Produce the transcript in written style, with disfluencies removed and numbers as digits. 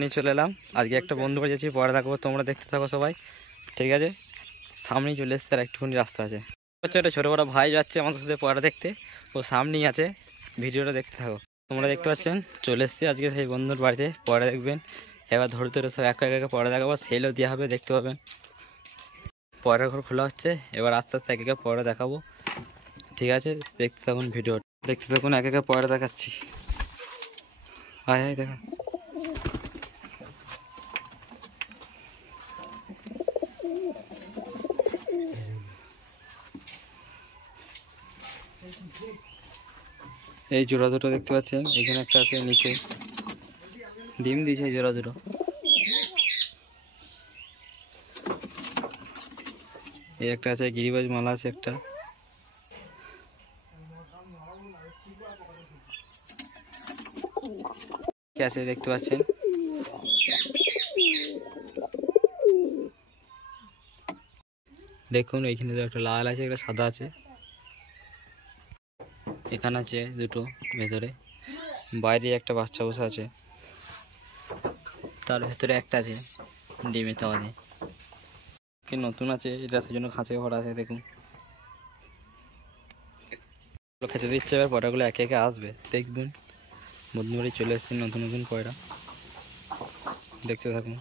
নিয়ে চলে এলাম। আজকে একটা বন্ধু বাড়ি যাচ্ছি, পরে দেখাবো, তোমরা দেখতে থাকো সবাই। ঠিক আছে, সামনেই চলে এসছে, আর একটুখানি রাস্তা আছে। একটা ছোটো বড়ো ভাই যাচ্ছে আমাদের সাথে পরে দেখতে, ও সামনেই আছে, ভিডিওটা দেখতে থাকো। তোমরা দেখতে পাচ্ছেন চলে এসছি আজকে সেই বন্ধুর বাড়িতে, পরে দেখবেন। এবার ধরে ধরে সব এক এক পরে দেখাবো, সেলও দেওয়া হবে, দেখতে পাবেন। পরের ঘর খোলা হচ্ছে, এবার আস্তে আস্তে এক এক পরে দেখাবো। ঠিক আছে, দেখতে থাকুন, ভিডিও দেখতে থাকুন, এক এক পরে দেখাচ্ছি। হাই হাই দেখা। এই জোড়া দুটো দেখতে পাচ্ছেন, এখানে একটা আছে, নিচে ডিম দিয়েছে এই জোড়া দুটো। এই একটা আছে, গিরিবাজ মালা আছে একটা। কে আছে দেখতে পাচ্ছেন। দেখুন এইখানে একটা লাল আছে, একটা সাদা আছে। এখানে আছে দুটো ভেতরে, বাইরে একটা বাচ্চা বসে আছে, তার ভেতরে একটা আছে ডিমের তাওয়া দিয়ে। নতুন আছে এটা, সেই জন্য খাঁচে ভরা আছে। দেখুন খেতে দিচ্ছে, এবার পয়রাগুলো একে একে আসবে, দেখবেন। বন্ধু বাড়ি চলে এসছে নতুন নতুন পয়রা, দেখতে থাকুন।